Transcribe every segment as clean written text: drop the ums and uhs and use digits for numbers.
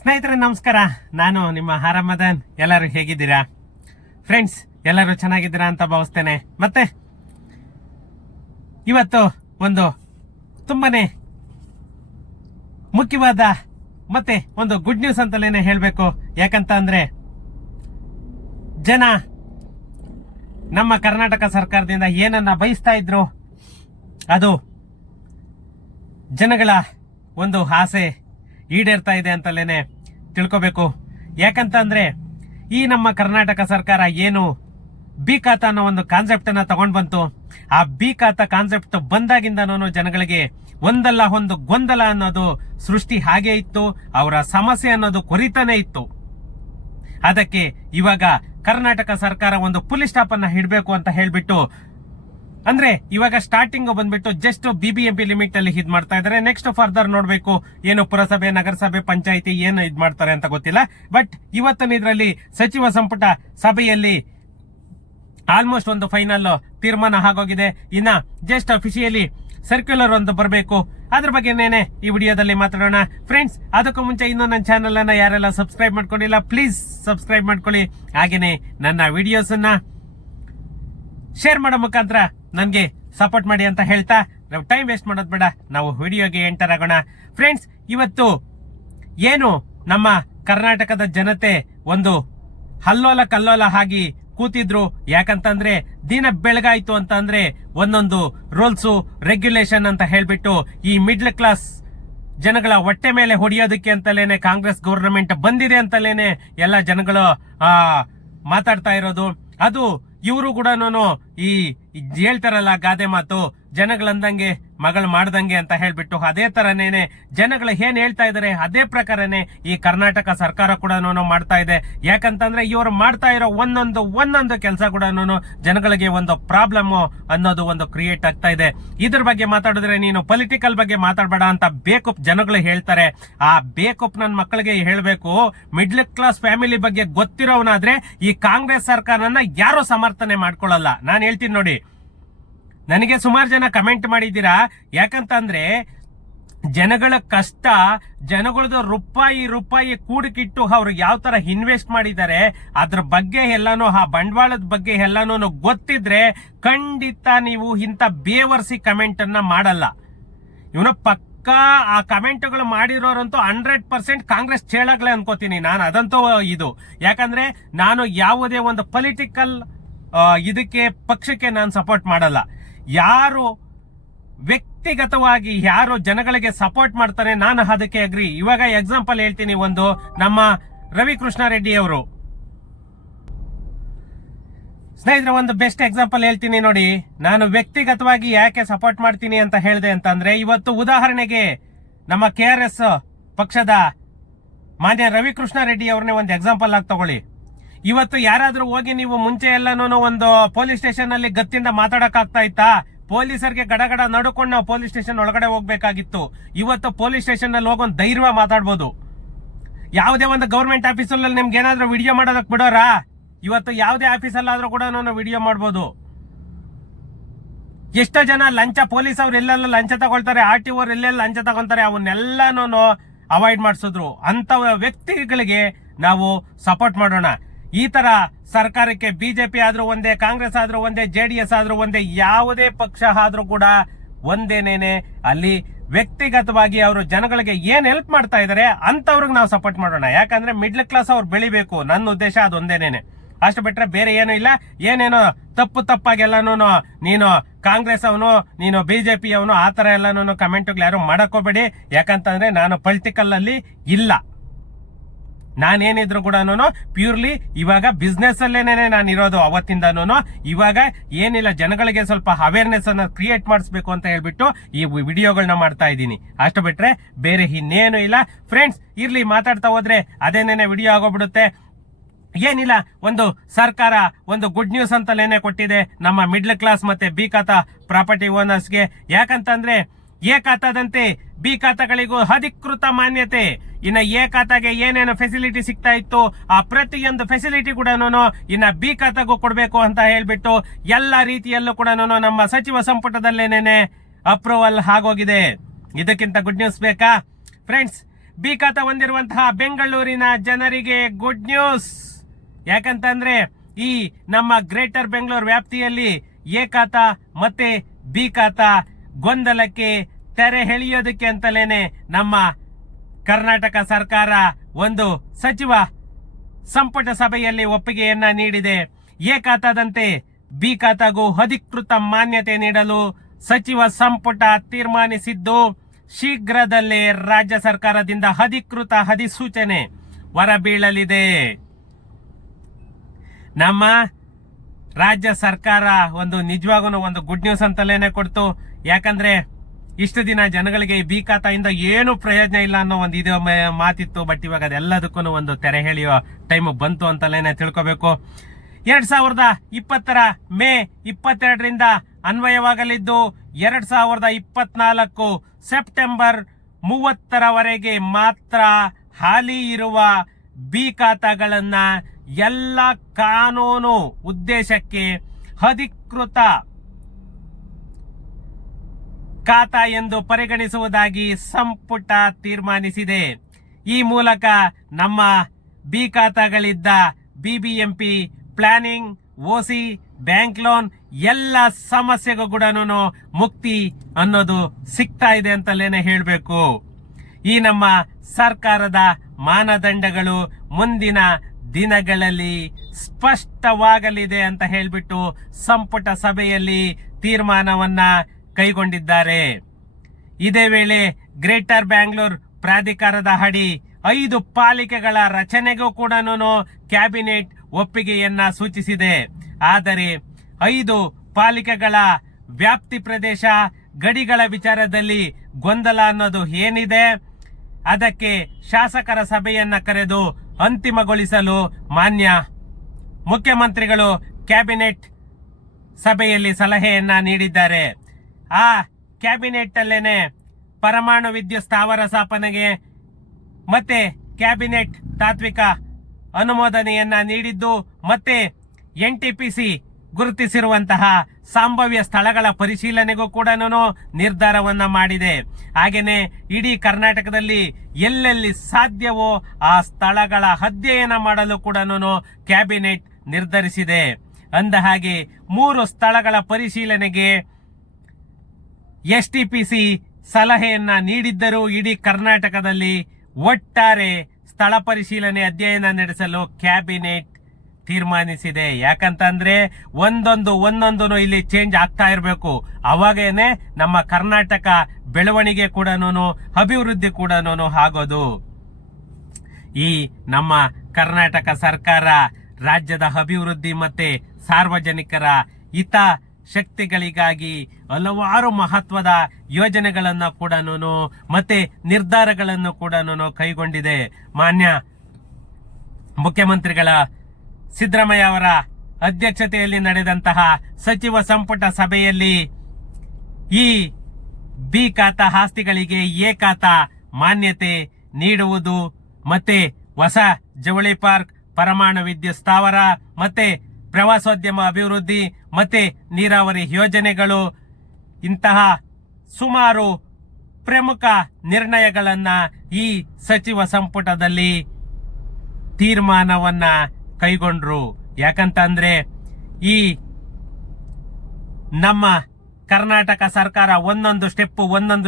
ಸ್ನೇಹಿತರೆ ನಮಸ್ಕಾರ, ನಾನು ನಿಮ್ಮ ಮದನ್. ಎಲ್ಲರೂ ಹೇಗಿದ್ದೀರಾ ಫ್ರೆಂಡ್ಸ್? ಎಲ್ಲರೂ ಚೆನ್ನಾಗಿದ್ದೀರಾ ಅಂತ ಭಾವಿಸ್ತೇನೆ. ಮತ್ತೆ ಇವತ್ತು ಒಂದು ತುಂಬಾನೇ ಮುಖ್ಯವಾದ ಮತ್ತೆ ಒಂದು ಗುಡ್ ನ್ಯೂಸ್ ಅಂತಲೇನೆ ಹೇಳ್ಬೇಕು. ಯಾಕಂತ ಅಂದ್ರೆ ಜನ ನಮ್ಮ ಕರ್ನಾಟಕ ಸರ್ಕಾರದಿಂದ ಏನನ್ನ ಬಯಸ್ತಾ ಇದ್ರು ಅದು ಜನಗಳ ಒಂದು ಆಸೆ ಈಡೇರ್ತಾ ಇದೆ ಅಂತಲೇನೆ ತಿಳ್ಕೋಬೇಕು. ಯಾಕಂತ ಅಂದ್ರೆ ಈ ನಮ್ಮ ಕರ್ನಾಟಕ ಸರ್ಕಾರ ಏನು ಬಿ ಖಾತಾ ಅನ್ನೋ ಒಂದು ಕಾನ್ಸೆಪ್ಟ್ ಅನ್ನ ತಗೊಂಡ್ ಬಂತು. ಆ ಬಿ ಖಾತಾ ಕಾನ್ಸೆಪ್ಟ್ ಬಂದಾಗಿಂದನೂ ಜನಗಳಿಗೆ ಒಂದಲ್ಲ ಒಂದು ಗೊಂದಲ ಅನ್ನೋದು ಸೃಷ್ಟಿ ಹಾಗೆ ಇತ್ತು. ಅವರ ಸಮಸ್ಯೆ ಅನ್ನೋದು ಕೊರಿತಾನೆ ಇತ್ತು. ಅದಕ್ಕೆ ಇವಾಗ ಕರ್ನಾಟಕ ಸರ್ಕಾರ ಒಂದು ಫುಲ್ ಸ್ಟಾಪ್ ಅನ್ನ ಇಡಬೇಕು ಅಂತ ಹೇಳ್ಬಿಟ್ಟು, ಅಂದ್ರೆ ಇವಾಗ ಸ್ಟಾರ್ಟಿಂಗ್ ಬಂದ್ಬಿಟ್ಟು ಜಸ್ಟ್ ಬಿಬಿಎಂಪಿ ಲಿಮಿಟ್ ಅಲ್ಲಿ ಇದ್ ಮಾಡ್ತಾ ಇದಾರೆ. ನೆಕ್ಸ್ಟ್ ಫರ್ದರ್ ನೋಡ್ಬೇಕು ಏನು ಪುರಸಭೆ, ನಗರಸಭೆ, ಪಂಚಾಯಿತಿ ಏನು ಇದ್ ಮಾಡ್ತಾರೆ ಅಂತ ಗೊತ್ತಿಲ್ಲ. ಬಟ್ ಇವತ್ತಿನ ಇದರಲ್ಲಿ ಸಚಿವ ಸಂಪುಟ ಸಭೆಯಲ್ಲಿ ಆಲ್ಮೋಸ್ಟ್ ಒಂದು ಫೈನಲ್ ತೀರ್ಮಾನ ಆಗೋಗಿದೆ. ಇನ್ನ ಜಸ್ಟ್ ಅಫಿಷಿಯಲಿ ಸರ್ಕ್ಯುಲರ್ ಒಂದು ಬರಬೇಕು. ಅದ್ರ ಬಗ್ಗೆನೇನೆ ಈ ವಿಡಿಯೋದಲ್ಲಿ ಮಾತಾಡೋಣ ಫ್ರೆಂಡ್ಸ್. ಅದಕ್ಕೂ ಮುಂಚೆ ಇನ್ನೂ ನನ್ನ ಚಾನೆಲ್ ಅನ್ನ ಯಾರೆಲ್ಲ ಸಬ್ಸ್ಕ್ರೈಬ್ ಮಾಡ್ಕೊಂಡಿಲ್ಲ ಪ್ಲೀಸ್ ಸಬ್ಸ್ಕ್ರೈಬ್ ಮಾಡ್ಕೊಳ್ಳಿ. ಹಾಗೇನೆ ನನ್ನ ವಿಡಿಯೋಸ್ ಅನ್ನ ಶೇರ್ ಮಾಡೋ ಮುಖಾಂತರ ನನ್ಗೆ ಸಪೋರ್ಟ್ ಮಾಡಿ ಅಂತ ಹೇಳ್ತಾ ನಾವು ಟೈಮ್ ವೇಸ್ಟ್ ಮಾಡೋದು ಬೇಡ, ನಾವು ವಿಡಿಯೋಗೆ ಎಂಟರ್ ಆಗೋಣ ಫ್ರೆಂಡ್ಸ್. ಇವತ್ತು ಏನು ನಮ್ಮ ಕರ್ನಾಟಕದ ಜನತೆ ಒಂದು ಹಲ್ಲೋಲ ಕಲ್ಲೋಲ ಆಗಿ ಕೂತಿದ್ರು. ಯಾಕಂತಂದ್ರೆ ದಿನ ಬೆಳಗಾಯ್ತು ಅಂತ ಅಂದ್ರೆ ಒಂದೊಂದು ರೂಲ್ಸು ರೆಗ್ಯುಲೇಷನ್ ಅಂತ ಹೇಳ್ಬಿಟ್ಟು ಈ ಮಿಡ್ಲ್ ಕ್ಲಾಸ್ ಜನಗಳ ಹೊಟ್ಟೆ ಮೇಲೆ ಹೊಡೆಯೋದಕ್ಕೆ ಅಂತಲೇನೆ ಕಾಂಗ್ರೆಸ್ ಗವರ್ನಮೆಂಟ್ ಬಂದಿದೆ ಅಂತಲೇನೆ ಎಲ್ಲ ಜನಗಳು ಮಾತಾಡ್ತಾ ಇರೋದು. ಅದು ಇವರು ಕೂಡ ಈ ಹೇಳ್ತಾರಲ್ಲ ಗಾದೆ ಮಾತು, ಜನಗಳಂದಂಗೆ ಮಗಳು ಮಾಡ್ದಂಗೆ ಅಂತ ಹೇಳ್ಬಿಟ್ಟು ಅದೇ ತರನೇನೆ ಜನಗಳು ಏನ್ ಹೇಳ್ತಾ ಇದಾರೆ ಅದೇ ಪ್ರಕಾರನೇ ಈ ಕರ್ನಾಟಕ ಸರ್ಕಾರ ಕೂಡ ಮಾಡ್ತಾ ಇದೆ. ಯಾಕಂತಂದ್ರೆ ಇವರು ಮಾಡ್ತಾ ಇರೋ ಒಂದೊಂದು ಕೆಲಸ ಕೂಡ ಜನಗಳಿಗೆ ಒಂದು ಪ್ರಾಬ್ಲಮ್ ಅನ್ನೋದು ಒಂದು ಕ್ರಿಯೇಟ್ ಆಗ್ತಾ ಇದೆ. ಇದ್ರ ಬಗ್ಗೆ ಮಾತಾಡಿದ್ರೆ ನೀನು ಪೊಲಿಟಿಕಲ್ ಬಗ್ಗೆ ಮಾತಾಡಬೇಡ ಅಂತ ಬೇಕುಪ್ ಜನಗಳು ಹೇಳ್ತಾರೆ. ಆ ಬೇಕುಪ್ ನನ್ನ ಮಕ್ಕಳಿಗೆ ಹೇಳ್ಬೇಕು, ಮಿಡ್ಲ್ ಕ್ಲಾಸ್ ಫ್ಯಾಮಿಲಿ ಬಗ್ಗೆ ಗೊತ್ತಿರೋವನಾದ್ರೆ ಈ ಕಾಂಗ್ರೆಸ್ ಸರ್ಕಾರನ ಯಾರು ಸಮರ್ಥನೆ ಮಾಡ್ಕೊಳ್ಳಲ್ಲ. ನಾನು ಹೇಳ್ತೀನಿ ನೋಡಿ, ನನಗೆ ಸುಮಾರು ಜನ ಕಮೆಂಟ್ ಮಾಡಿದ್ದೀರಾ. ಯಾಕಂತಂದ್ರೆ ಜನಗಳ ಕಷ್ಟ, ಜನಗಳದ್ದು ರೂಪಾಯಿ ಕೂಡಿಕಿಟ್ಟು ಅವ್ರು ಯಾವ ತರ ಇನ್ವೆಸ್ಟ್ ಮಾಡಿದ್ದಾರೆ ಅದ್ರ ಬಗ್ಗೆ ಎಲ್ಲಾನು, ಆ ಬಂಡವಾಳದ ಬಗ್ಗೆ ಎಲ್ಲಾನು ಗೊತ್ತಿದ್ರೆ ಖಂಡಿತ ನೀವು ಇಂಥ ಬೇವರ್ಸಿ ಕಮೆಂಟ್ ಅನ್ನ ಮಾಡಲ್ಲ. ಇವನು ಪಕ್ಕಾ ಆ ಕಮೆಂಟ್ಗಳು ಮಾಡಿರೋರಂತೂ 100% ಕಾಂಗ್ರೆಸ್ ಚೇಳಾಗ್ಲೇ ಅನ್ಕೋತೀನಿ ನಾನು. ಅದಂತೂ ಇದು. ಯಾಕಂದ್ರೆ ನಾನು ಯಾವುದೇ ಒಂದು ಪೊಲಿಟಿಕಲ್ ಇದಕ್ಕೆ ಪಕ್ಷಕ್ಕೆ ನಾನು ಸಪೋರ್ಟ್ ಮಾಡಲ್ಲ. ಯಾರು ವ್ಯಕ್ತಿಗತವಾಗಿ ಯಾರು ಜನಗಳಿಗೆ ಸಪೋರ್ಟ್ ಮಾಡ್ತಾರೆ ನಾನು ಅದಕ್ಕೆ ಅಗ್ರಿ. ಇವಾಗ ಎಕ್ಸಾಂಪಲ್ ಹೇಳ್ತೀನಿ, ಒಂದು ನಮ್ಮ ರವಿಕೃಷ್ಣಾರೆಡ್ಡಿ ಅವರು ಸ್ನೇಹಿತರೆ ಒಂದು ಬೆಸ್ಟ್ ಎಕ್ಸಾಂಪಲ್ ಹೇಳ್ತೀನಿ ನೋಡಿ. ನಾನು ವ್ಯಕ್ತಿಗತವಾಗಿ ಯಾಕೆ ಸಪೋರ್ಟ್ ಮಾಡ್ತೀನಿ ಅಂತ ಹೇಳಿದೆ ಅಂತಂದ್ರೆ, ಇವತ್ತು ಉದಾಹರಣೆಗೆ ನಮ್ಮ KRS ಪಕ್ಷದ ಮಾನ್ಯ ರವಿಕೃಷ್ಣಾರೆಡ್ಡಿ ಅವ್ರನ್ನೇ ಒಂದು ಎಕ್ಸಾಂಪಲ್ ಆಗಿ ತಗೊಳ್ಳಿ. ಇವತ್ತು ಯಾರಾದ್ರೂ ಹೋಗಿ ನೀವು ಮುಂಚೆ ಎಲ್ಲಾನು ಒಂದು ಪೊಲೀಸ್ ಸ್ಟೇಷನ್ ಅಲ್ಲಿ ಗತ್ತಿಂದ ಮಾತಾಡಕ್ ಆಗ್ತಾ ಇತ್ತಾ? ಪೊಲೀಸರಿಗೆ ಗಡಗಡ ನಡ್ಕೊಂಡು ನಾವು ಪೊಲೀಸ್ ಸ್ಟೇಷನ್ ಒಳಗಡೆ ಹೋಗ್ಬೇಕಾಗಿತ್ತು. ಇವತ್ತು ಪೊಲೀಸ್ ಸ್ಟೇಷನ್ ಅಲ್ಲಿ ಹೋಗೊಂದು ಧೈರ್ಯ ಮಾತಾಡ್ಬೋದು. ಯಾವುದೇ ಒಂದು ಗವರ್ಮೆಂಟ್ ಆಫೀಸಲ್ಲಿ ನಿಮ್ಗೆ ಏನಾದ್ರೂ ವಿಡಿಯೋ ಮಾಡೋದಕ್ ಬಿಡೋರಾ? ಇವತ್ತು ಯಾವುದೇ ಆಫೀಸಲ್ಲಾದ್ರೂ ಕೂಡ ವಿಡಿಯೋ ಮಾಡ್ಬೋದು. ಎಷ್ಟೋ ಜನ ಲಂಚ, ಪೊಲೀಸ್ ಅವ್ರು ಎಲ್ಲೆಲ್ಲ ಲಂಚ ತಗೊಳ್ತಾರೆ, RTO ಅವ್ರು ಎಲ್ಲೆಲ್ಲ ಲಂಚ ತಗೊಂತಾರೆ, ಅವನ್ನೆಲ್ಲಾನು ಅವಾಯ್ಡ್ ಮಾಡಿಸಿದ್ರು. ಅಂತ ವ್ಯಕ್ತಿಗಳಿಗೆ ನಾವು ಸಪೋರ್ಟ್ ಮಾಡೋಣ. ಈ ತರ ಸರ್ಕಾರಕ್ಕೆ ಬಿಜೆಪಿ ಆದ್ರೂ ಒಂದೇ, ಕಾಂಗ್ರೆಸ್ ಆದ್ರೂ ಒಂದೇ, JDS ಆದ್ರೂ ಒಂದೇ, ಯಾವುದೇ ಪಕ್ಷ ಆದ್ರೂ ಕೂಡ ಒಂದೇನೇನೆ. ಅಲ್ಲಿ ವ್ಯಕ್ತಿಗತವಾಗಿ ಅವರು ಜನಗಳಿಗೆ ಏನ್ ಹೆಲ್ಪ್ ಮಾಡ್ತಾ ಇದಾರೆ ಅಂತವ್ರಿಗೆ ನಾವು ಸಪೋರ್ಟ್ ಮಾಡೋಣ. ಯಾಕಂದ್ರೆ ಮಿಡ್ಲ್ ಕ್ಲಾಸ್ ಅವ್ರು ಬೆಳಿಬೇಕು, ನನ್ನ ಉದ್ದೇಶ ಅದೊಂದೇನೇನೆ. ಅಷ್ಟು ಬಿಟ್ರೆ ಬೇರೆ ಏನೂ ಇಲ್ಲ. ಏನೇನೋ ತಪ್ಪಾಗೆಲ್ಲಾನು ನೀನು ಕಾಂಗ್ರೆಸ್ ಅವನು, ನೀನು ಬಿಜೆಪಿ ಅವನು, ಆ ತರ ಎಲ್ಲಾನು ಕಮೆಂಟ್ಗಳು ಯಾರು ಮಾಡಕೋಬೇಡಿ. ಯಾಕಂತಂದ್ರೆ ನಾನು ಪೊಲಿಟಿಕಲ್ ಅಲ್ಲಿ ಇಲ್ಲ. ನಾನೇನಿದ್ರು ಕೂಡ ಪ್ಯೂರ್ಲಿ ಇವಾಗ ಬಿಸ್ನೆಸ್ ಅಲ್ಲೇನೆ ನಾನು ಇರೋದು ಅವತ್ತಿಂದನೂ. ಇವಾಗ ಏನಿಲ್ಲ, ಜನಗಳಿಗೆ ಸ್ವಲ್ಪ ಅವೇರ್ನೆಸ್ ಅನ್ನ ಕ್ರಿಯೇಟ್ ಮಾಡಿಸ್ಬೇಕು ಅಂತ ಹೇಳ್ಬಿಟ್ಟು ಈ ವಿಡಿಯೋಗಳನ್ನ ಮಾಡ್ತಾ ಇದ್ದೀನಿ. ಅಷ್ಟು ಬಿಟ್ರೆ ಬೇರೆ ಇನ್ನೇನು ಇಲ್ಲ ಫ್ರೆಂಡ್ಸ್. ಇರ್ಲಿ, ಮಾತಾಡ್ತಾ ಹೋದ್ರೆ ಅದೇನೇನೆ ವಿಡಿಯೋ ಆಗೋಗ್ಬಿಡುತ್ತೆ. ಏನಿಲ್ಲ, ಒಂದು ಸರ್ಕಾರ ಒಂದು ಗುಡ್ ನ್ಯೂಸ್ ಅಂತಲೇನೆ ಕೊಟ್ಟಿದೆ ನಮ್ಮ ಮಿಡ್ಲ್ ಕ್ಲಾಸ್ ಮತ್ತೆ ಬಿ ಖಾತಾ ಪ್ರಾಪರ್ಟಿ ಓನರ್ಸ್ಗೆ. ಯಾಕಂತಂದ್ರೆ ಎ ಖಾತಾದಂತೆ ಬಿ ಖಾತಾಗಳಿಗೂ ಅಧಿಕೃತ ಮಾನ್ಯತೆ. ಇನ್ನ ಎ ಖಾತಾಗೆ ಏನೇನು ಫೆಸಿಲಿಟಿ ಸಿಗ್ತಾ ಇತ್ತು ಆ ಪ್ರತಿಯೊಂದು ಫೆಸಿಲಿಟಿ ಕೂಡ ಇನ್ನ ಬಿ ಖಾತಾಗೂ ಕೊಡಬೇಕು ಅಂತ ಹೇಳ್ಬಿಟ್ಟು ಎಲ್ಲ ರೀತಿಯಲ್ಲೂ ಕೂಡ ನಮ್ಮ ಸಚಿವ ಸಂಪುಟದಲ್ಲೇನೇನೆ ಅಪ್ರೂವಲ್ ಆಗೋಗಿದೆ. ಇದಕ್ಕಿಂತ ಗುಡ್ ನ್ಯೂಸ್ ಬೇಕಾ ಫ್ರೆಂಡ್ಸ್? ಬಿ ಖಾತಾ ಹೊಂದಿರುವಂತಹ ಬೆಂಗಳೂರಿನ ಜನರಿಗೆ ಗುಡ್ ನ್ಯೂಸ್. ಯಾಕಂತಂದ್ರೆ ಈ ನಮ್ಮ ಗ್ರೇಟರ್ ಬೆಂಗಳೂರು ವ್ಯಾಪ್ತಿಯಲ್ಲಿ ಎ ಖಾತಾ ಮತ್ತೆ ಬಿ ಖಾತಾ ಗೊಂದಲಕ್ಕೆ ತೆರೆ ಎಳೆಯೋದಕ್ಕೆ ಅಂತಲೇನೆ ನಮ್ಮ ಕರ್ನಾಟಕ ಸರ್ಕಾರ ಒಂದು ಸಚಿವ ಸಂಪುಟ ಸಭೆಯಲ್ಲಿ ಒಪ್ಪಿಗೆಯನ್ನ ನೀಡಿದೆ. ಎ ಖಾತಾದಂತೆ ಬಿ ಖಾತಾಗೂ ಅಧಿಕೃತ ಮಾನ್ಯತೆ ನೀಡಲು ಸಚಿವ ಸಂಪುಟ ತೀರ್ಮಾನಿಸಿದ್ದು, ಶೀಘ್ರದಲ್ಲೇ ರಾಜ್ಯ ಸರ್ಕಾರದಿಂದ ಅಧಿಕೃತ ಅಧಿಸೂಚನೆ ಹೊರಬೀಳಲಿದೆ. ನಮ್ಮ ರಾಜ್ಯ ಸರ್ಕಾರ ಒಂದು ನಿಜವಾಗೂ ಒಂದು ಗುಡ್ ನ್ಯೂಸ್ ಅಂತಲೇನೆ ಕೊಡ್ತು. ಯಾಕಂದ್ರೆ ಇಷ್ಟು ದಿನ ಜನಗಳಿಗೆ ಬಿ ಖಾತಾಯಿಂದ ಏನು ಪ್ರಯೋಜನ ಇಲ್ಲ ಅನ್ನೋ ಒಂದು ಇದು ಮಾತಿತ್ತು. ಬಟ್ ಇವಾಗ ಅದೆಲ್ಲದಕ್ಕೂ ಒಂದು ತೆರೆ ಎಳೆಯೋ ಟೈಮ್ ಬಂತು ಅಂತಲೇನೆ ತಿಳ್ಕೋಬೇಕು. 2020 ಮೇ 22ರಿಂದ ಅನ್ವಯವಾಗಲಿದ್ದು 2024 ಸೆಪ್ಟೆಂಬರ್ 30ರವರೆಗೆ ಮಾತ್ರ ಹಾಲಿ ಇರುವ ಬಿ ಖಾತಾಗಳನ್ನ ಎಲ್ಲ ಕಾನೂನು ಉದ್ದೇಶಕ್ಕೆ ಅಧಿಕೃತ ಖಾತಾ ಎಂದು ಪರಿಗಣಿಸುವುದಾಗಿ ಸಂಪುಟ ತೀರ್ಮಾನಿಸಿದೆ. ಈ ಮೂಲಕ ನಮ್ಮ ಬಿ ಖಾತಾಗಳಿದ್ದ BBMP, planning, OC, bank loan ಎಲ್ಲ ಸಮಸ್ಯೆಗೂ ಕೂಡ ಮುಕ್ತಿ ಅನ್ನೋದು ಸಿಗ್ತಾ ಇದೆ ಅಂತಲೇನೆ ಹೇಳಬೇಕು. ಈ ನಮ್ಮ ಸರ್ಕಾರದ ಮಾನದಂಡಗಳು ಮುಂದಿನ ದಿನಗಳಲ್ಲಿ ಸ್ಪಷ್ಟವಾಗಲಿದೆ ಅಂತ ಹೇಳ್ಬಿಟ್ಟು ಸಂಪುಟ ಸಭೆಯಲ್ಲಿ ತೀರ್ಮಾನವನ್ನ ಕೈಗೊಂಡಿದ್ದಾರೆ. ಇದೇ ವೇಳೆ ಗ್ರೇಟರ್ ಬ್ಯಾಂಗ್ಳೂರ್ ಪ್ರಾಧಿಕಾರದ ಅಡಿ 5 ಪಾಲಿಕೆಗಳ ರಚನೆಗೂ ಕೂಡ ಕ್ಯಾಬಿನೆಟ್ ಒಪ್ಪಿಗೆಯನ್ನ ಸೂಚಿಸಿದೆ. ಆದರೆ 5 ಪಾಲಿಕೆಗಳ ವ್ಯಾಪ್ತಿ ಪ್ರದೇಶ ಗಡಿಗಳ ವಿಚಾರದಲ್ಲಿ ಗೊಂದಲ ಅನ್ನೋದು ಏನಿದೆ, ಅದಕ್ಕೆ ಶಾಸಕರ ಸಭೆಯನ್ನ ಕರೆದು ಅಂತಿಮಗೊಳಿಸಲು ಮಾನ್ಯ ಮುಖ್ಯಮಂತ್ರಿಗಳು ಕ್ಯಾಬಿನೆಟ್ ಸಭೆಯಲ್ಲಿ ಸಲಹೆಯನ್ನ ನೀಡಿದ್ದಾರೆ. ಆ ಕ್ಯಾಬಿನೆಟ್ ಅಲ್ಲೇನೆ ಪರಮಾಣು ವಿದ್ಯುತ್ ಸ್ಥಾವರ ಸ್ಥಾಪನೆಗೆ ಮತ್ತೆ ಕ್ಯಾಬಿನೆಟ್ ತಾತ್ವಿಕ ಅನುಮೋದನೆಯನ್ನ ನೀಡಿದ್ದು, ಮತ್ತೆ ಎನ್ಟಿಪಿಸಿ ಗುರುತಿಸಿರುವಂತಹ ಸಂಭವ್ಯ ಸ್ಥಳಗಳ ಪರಿಶೀಲನೆಗೂ ಕೂಡ ನಿರ್ಧಾರವನ್ನ ಮಾಡಿದೆ. ಹಾಗೇನೆ ಇಡೀ ಕರ್ನಾಟಕದಲ್ಲಿ ಎಲ್ಲೆಲ್ಲಿ ಸಾಧ್ಯವೋ ಆ ಸ್ಥಳಗಳ ಅಧ್ಯಯನ ಮಾಡಲು ಕೂಡ ಕ್ಯಾಬಿನೆಟ್ ನಿರ್ಧರಿಸಿದೆ. ಅಂದ ಹಾಗೆ 3 ಸ್ಥಳಗಳ ಪರಿಶೀಲನೆಗೆ ಎಸ್ಟಿಪಿಸಿ ಸಲಹೆಯನ್ನ ನೀಡಿದ್ದರೂ ಇಡೀ ಕರ್ನಾಟಕದಲ್ಲಿ ಒಟ್ಟಾರೆ ಸ್ಥಳ ಪರಿಶೀಲನೆ ಅಧ್ಯಯನ ನಡೆಸಲು ಕ್ಯಾಬಿನೆಟ್ ತೀರ್ಮಾನಿಸಿದೆ. ಯಾಕಂತಂದ್ರೆ ಒಂದೊಂದು ಇಲ್ಲಿ ಚೇಂಜ್ ಆಗ್ತಾ ಇರಬೇಕು. ಅವಾಗೇನೆ ನಮ್ಮ ಕರ್ನಾಟಕ ಬೆಳವಣಿಗೆ ಕೂಡ ಅಭಿವೃದ್ಧಿ ಕೂಡ ಆಗೋದು. ಈ ನಮ್ಮ ಕರ್ನಾಟಕ ಸರ್ಕಾರ ರಾಜ್ಯದ ಅಭಿವೃದ್ಧಿ ಮತ್ತೆ ಸಾರ್ವಜನಿಕರ ಹಿತ ಶಕ್ತಿಗಳಿಗಾಗಿ ಹಲವಾರು ಮಹತ್ವದ ಯೋಜನೆಗಳನ್ನ ಕೂಡ ಮತ್ತೆ ನಿರ್ಧಾರಗಳನ್ನು ಕೂಡ ಕೈಗೊಂಡಿದೆ. ಮಾನ್ಯ ಮುಖ್ಯಮಂತ್ರಿಗಳ ಸಿದ್ದರಾಮಯ್ಯ ಅವರ ಅಧ್ಯಕ್ಷತೆಯಲ್ಲಿ ನಡೆದಂತಹ ಸಚಿವ ಸಂಪುಟ ಸಭೆಯಲ್ಲಿ ಈ ಬಿ ಖಾತಾ ಆಸ್ತಿಗಳಿಗೆ ಎ ಖಾತಾ ಮಾನ್ಯತೆ ನೀಡುವುದು, ಮತ್ತೆ ಹೊಸ ಜವಳಿ ಪಾರ್ಕ್, ಪರಮಾಣು ವಿದ್ಯುತ್ ಸ್ಥಾವರ, ಮತ್ತೆ ಪ್ರವಾಸೋದ್ಯಮ ಅಭಿವೃದ್ಧಿ, ಮತ್ತೆ ನೀರಾವರಿ ಯೋಜನೆಗಳು, ಇಂತಹ ಸುಮಾರು ಪ್ರಮುಖ ನಿರ್ಣಯಗಳನ್ನ ಈ ಸಚಿವ ಸಂಪುಟದಲ್ಲಿ ತೀರ್ಮಾನವನ್ನ ಕೈಗೊಂಡ್ರು. ಯಾಕಂತಂದ್ರೆ ಈ ನಮ್ಮ ಕರ್ನಾಟಕ ಸರ್ಕಾರ ಒಂದೊಂದು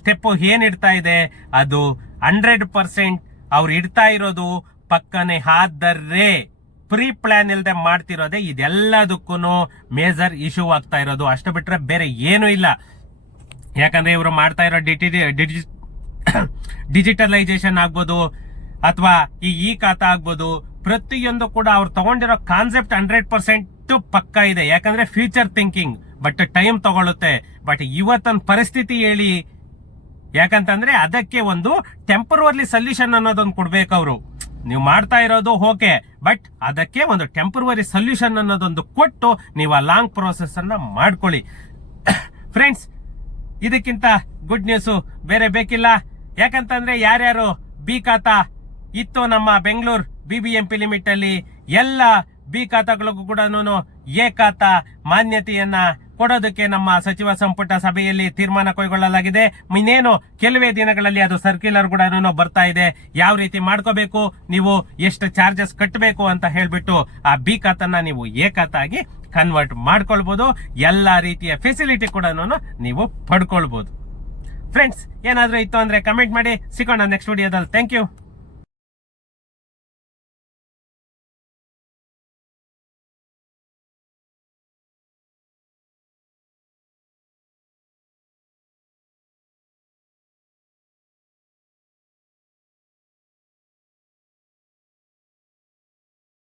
ಸ್ಟೆಪ್ ಏನಿಡ್ತಾ ಇದೆ ಅದು 100% ಅವ್ರು ಇಡ್ತಾ ಇರೋದು ಪಕ್ಕನೆ ಆದರೆ ಪ್ರೀ ಪ್ಲಾನ್ ಇಲ್ಲದೆ ಮಾಡ್ತಿರೋದೇ ಇದೆಲ್ಲದಕ್ಕೂ ಮೇಜರ್ ಇಶ್ಯೂ ಆಗ್ತಾ ಇರೋದು. ಅಷ್ಟು ಬಿಟ್ರೆ ಬೇರೆ ಏನೂ ಇಲ್ಲ. ಯಾಕಂದ್ರೆ ಇವರು ಮಾಡ್ತಾ ಇರೋ ಡಿಜಿಟಲೈಸೇಷನ್ ಆಗ್ಬೋದು ಅಥವಾ ಈ ಖಾತಾ ಆಗ್ಬೋದು, ಪ್ರತಿಯೊಂದು ಕೂಡ ಅವ್ರು ತಗೊಂಡಿರೋ ಕಾನ್ಸೆಪ್ಟ್ 100% ಪಕ್ಕ ಇದೆ. ಯಾಕಂದ್ರೆ ಫ್ಯೂಚರ್ ಥಿಂಕಿಂಗ್, ಬಟ್ ಟೈಮ್ ತಗೊಳುತ್ತೆ. ಬಟ್ ಇವತ್ತೊಂದು ಪರಿಸ್ಥಿತಿ ಹೇಳಿ, ಯಾಕಂತಂದ್ರೆ ಅದಕ್ಕೆ ಒಂದು ಟೆಂಪರರಿ ಸೊಲ್ಯೂಷನ್ ಅನ್ನೋದೊಂದು ಕೊಡ್ಬೇಕು ಅವರು. ನೀವು ಮಾಡ್ತಾ ಇರೋದು ಓಕೆ, ಬಟ್ ಅದಕ್ಕೆ ಒಂದು ಟೆಂಪರರಿ ಸೊಲ್ಯೂಷನ್ ಅನ್ನೋದೊಂದು ಕೊಟ್ಟು ನೀವು ಆ ಲಾಂಗ್ ಪ್ರೋಸೆಸ್ ಅನ್ನ ಮಾಡ್ಕೊಳ್ಳಿ. ಫ್ರೆಂಡ್ಸ್, ಇದಕ್ಕಿಂತ ಗುಡ್ ನ್ಯೂಸ್ ಬೇರೆ ಬೇಕಿಲ್ಲ. ಯಾಕಂತಂದ್ರೆ ಯಾರ್ಯಾರು ಬಿ ಖಾತಾ ಇತ್ತು ನಮ್ಮ ಬೆಂಗಳೂರು ಬಿಬಿಎಂಪಿ ಲಿಮಿಟ್ ಅಲ್ಲಿ, ಎಲ್ಲ ಬಿ ಖಾತಾಗಳಿಗೂ ಕೂಡ ಎ ಖಾತಾ ಮಾನ್ಯತೆಯನ್ನ ಕೊಡೋದಕ್ಕೆ ನಮ್ಮ ಸಚಿವ ಸಂಪುಟ ಸಭೆಯಲ್ಲಿ ತೀರ್ಮಾನ ಕೈಗೊಳ್ಳಲಾಗಿದೆ. ಇನ್ನೇನು ಕೆಲವೇ ದಿನಗಳಲ್ಲಿ ಅದು ಸರ್ಕ್ಯುಲರ್ ಕೂಡ ಬರ್ತಾ ಇದೆ. ಯಾವ ರೀತಿ ಮಾಡ್ಕೋಬೇಕು, ನೀವು ಎಷ್ಟು ಚಾರ್ಜಸ್ ಕಟ್ಟಬೇಕು ಅಂತ ಹೇಳ್ಬಿಟ್ಟು ಆ ಬಿ ಖಾತನ್ನ ನೀವು ಎ ಖಾತಾ ಆಗಿ ಕನ್ವರ್ಟ್ ಮಾಡ್ಕೊಳ್ಬಹುದು. ಎಲ್ಲಾ ರೀತಿಯ ಫೆಸಿಲಿಟಿ ಕೂಡ ನೀವು ಪಡ್ಕೊಳ್ಬಹುದು. ಫ್ರೆಂಡ್ಸ್, ಏನಾದ್ರೂ ಇತ್ತು ಅಂದ್ರೆ ಕಮೆಂಟ್ ಮಾಡಿ. ಸಿಗೋಣ ನೆಕ್ಸ್ಟ್ ವಿಡಿಯೋದಲ್ಲಿ. Thank you.